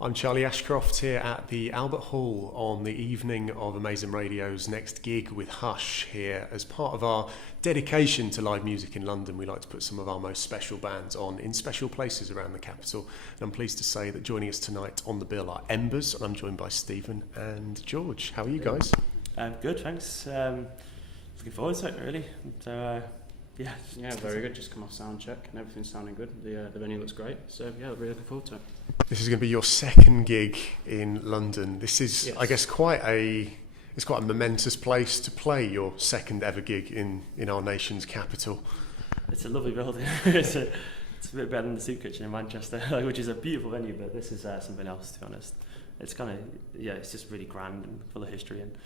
I'm Charlie Ashcroft here at the Albert Hall on the evening of Amazing Radio's next gig with Hush here. As part of our dedication to live music in London, we like to put some of our most special bands on in special places around the capital. And I'm pleased to say that joining us tonight on the bill are Embers, and I'm joined by Stephen and George. How are you guys? Good, thanks. Looking forward to it, really. So, Yeah, very good. Just come off soundcheck and everything's sounding good. The venue looks great. So, yeah, really looking forward to it. This is going to be your second gig in London. This is, yes. I guess, quite a momentous place to play your second ever gig in our nation's capital. it's a lovely building. it's a bit better than the Soup Kitchen in Manchester, which is a beautiful venue, but this is something else, to be honest. It's kind of, it's just really grand and full of history, and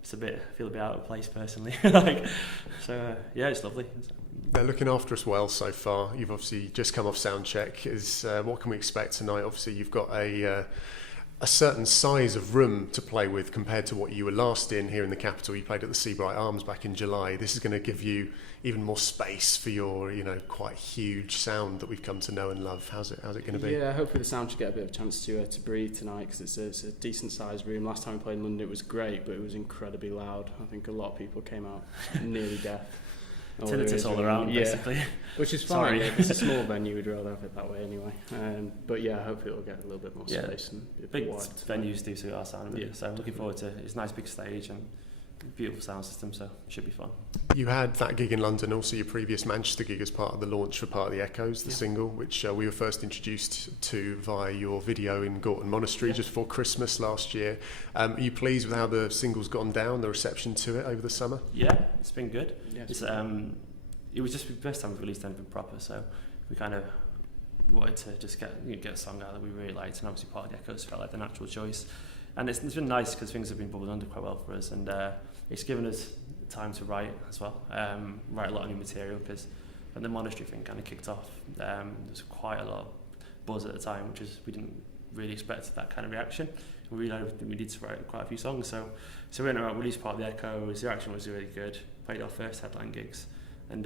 I feel a bit out of place personally. It's lovely. They're looking after us well so far. You've obviously just come off soundcheck. What can we expect tonight? Obviously, you've got a certain size of room to play with compared to what you were last in here in the capital. You played at the Seabright Arms back in July. This is going to give you even more space for your, quite huge sound that we've come to know and love. How's it going to be? Yeah, hopefully the sound should get a bit of a chance to breathe tonight, because it's a decent sized room. Last time we played in London, it was great, but it was incredibly loud. I think a lot of people came out nearly deaf. Tinnitus all around, basically. Which is fine. Yeah, it's a small venue, we'd rather have it that way anyway. But yeah, hopefully it'll get a little bit more space and a bit big wide. venues do suit our sound. Yeah. So looking forward to it. It's a nice big stage and beautiful sound system, so it should be fun. You had that gig in London, also your previous Manchester gig as part of the launch for Part of the Echoes, the single, which we were first introduced to via your video in Gorton Monastery just before Christmas last year. Are you pleased with how the single's gone down, the reception to it over the summer? Yeah, it's been good. Yeah, it was just the first time we've released anything proper, so we kind of wanted to just get a song out that we really liked, and obviously Part of the Echoes felt like the natural choice. And it's been nice because things have been bubbling under quite well for us, and it's given us time to write as well, write a lot of new material, because when the Monastery thing kind of kicked off, there was quite a lot of buzz at the time, which is, we didn't really expect that kind of reaction. We realised we needed to write quite a few songs, so we went around, released Part of the Echoes. The reaction was really good, played our first headline gigs, and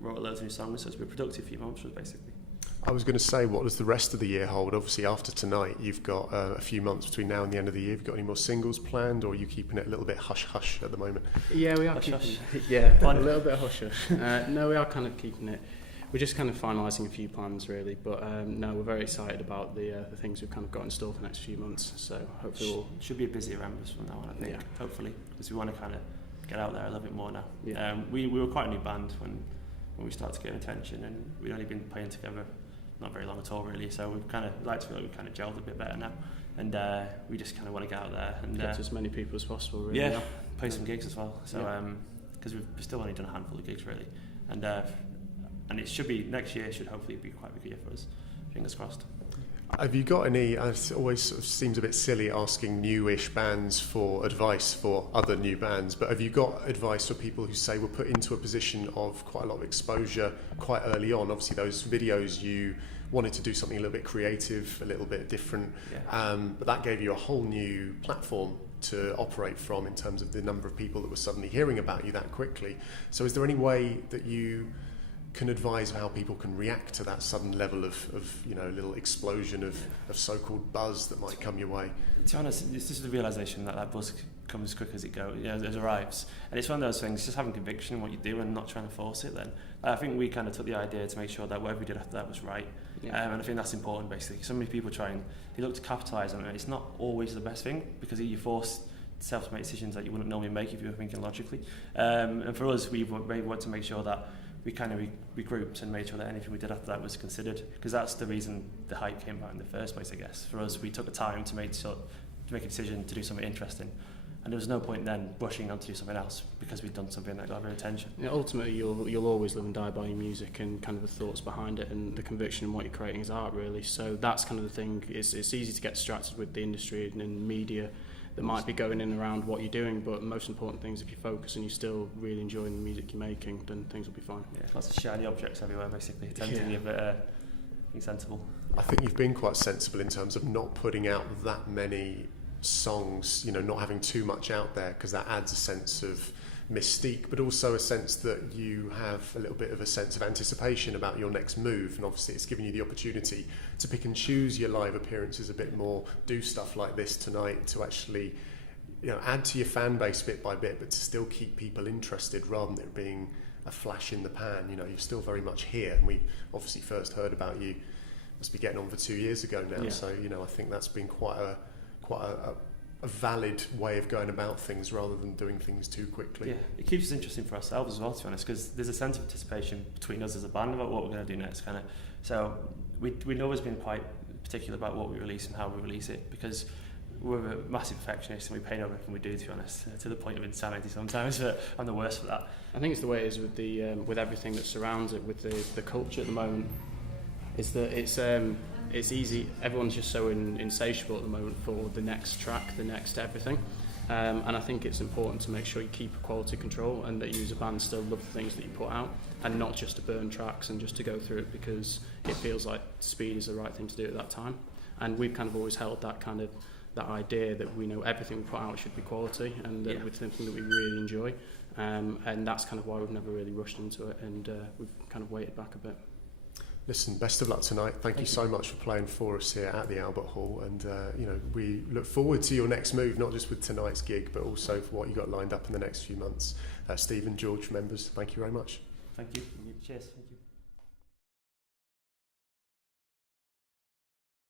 wrote loads of new songs, so it's been a productive few months, basically. I was going to say, what does the rest of the year hold? Obviously, after tonight, you've got a few months between now and the end of the year. Have you got any more singles planned, or are you keeping it a little bit hush-hush at the moment? Yeah, we are hush, keeping hush. Yeah, a little bit hush-hush. No, we are kind of keeping it. We're just kind of finalising a few plans, really. But no, we're very excited about the things we've kind of got in store for the next few months. So hopefully should be a busier Embers from now on, I think, hopefully, because we want to kind of get out there a little bit more now. Yeah. We were quite a new band when we started to get attention, and we'd only been playing together not very long at all, really, so we've kind of like to feel like we've kind of gelled a bit better now, and we just kind of want to get out there and get to as many people as possible, really. Play some gigs as well, so because we've still only done a handful of gigs, really, and it should be, next year should hopefully be quite a big year for us, fingers crossed. Have you got any, it always sort of seems a bit silly asking newish bands for advice for other new bands, but have you got advice for people who say were put into a position of quite a lot of exposure quite early on? Obviously those videos, you wanted to do something a little bit creative, a little bit different, but that gave you a whole new platform to operate from in terms of the number of people that were suddenly hearing about you that quickly. So is there any way that you can advise how people can react to that sudden level of little explosion of so-called buzz that might come your way? To be honest, it's just the realisation that buzz comes as quick as it goes, as it arrives. And it's one of those things, just having conviction in what you do and not trying to force it then. I think we kind of took the idea to make sure that whatever we did after that was right. And I think that's important, basically. So many people they look to capitalise on it. It's not always the best thing, because you force yourself to make decisions that you wouldn't normally make if you were thinking logically. And for us, we want to make sure that we kind of regrouped and made sure that anything we did after that was considered, because that's the reason the hype came about in the first place, I guess. For us, we took the time to make a decision to do something interesting, and there was no point then rushing on to do something else because we'd done something that got our attention. Yeah, ultimately, you'll always live and die by your music and kind of the thoughts behind it, and the conviction in what you're creating is art, really. So that's kind of the thing. It's easy to get distracted with the industry and media that might be going in and around what you're doing, but the most important thing is if you focus and you're still really enjoying the music you're making, then things will be fine. Yeah, lots of shiny objects everywhere, basically, tempting you, but being sensible. I think you've been quite sensible in terms of not putting out that many songs, not having too much out there, because that adds a sense of mystique, but also a sense that you have a little bit of a sense of anticipation about your next move, and obviously it's given you the opportunity to pick and choose your live appearances a bit more, do stuff like this tonight to actually, you know, add to your fan base bit by bit, but to still keep people interested rather than it being a flash in the pan. You know, you're still very much here, and we obviously first heard about you, must be getting on for 2 years ago now. Yeah. So, you know, I think that's been quite a valid way of going about things rather tthan doing things too quickly. Yeah, it keeps us interesting for ourselves as well, to be honest, because there's a sense of anticipation between us as a band about what we're going to do next, kind of. So we've always been quite particular about what we release and how we release it, because we're a massive perfectionists and we paint everything we do, to be honest, to the point of insanity sometimes, but I'm the worst for that. I think it's the way it is with the with everything that surrounds it, with the culture at the moment, is that it's easy. Everyone's just so insatiable at the moment for the next track, the next everything. And I think it's important to make sure you keep quality control and that you as a band still love the things that you put out, and not just to burn tracks and just to go through it because it feels like speed is the right thing to do at that time. And we've kind of always held that kind of that idea that we know everything we put out should be quality, and that with something that we really enjoy. And that's kind of why we've never really rushed into it, and we've kind of waited back a bit. Listen, best of luck tonight. Thank you so much for playing for us here at the Albert Hall, and you know, we look forward to your next move, not just with tonight's gig, but also for what you got lined up in the next few months. Steve and George from Embers, thank you very much. Thank you. Cheers. Thank you.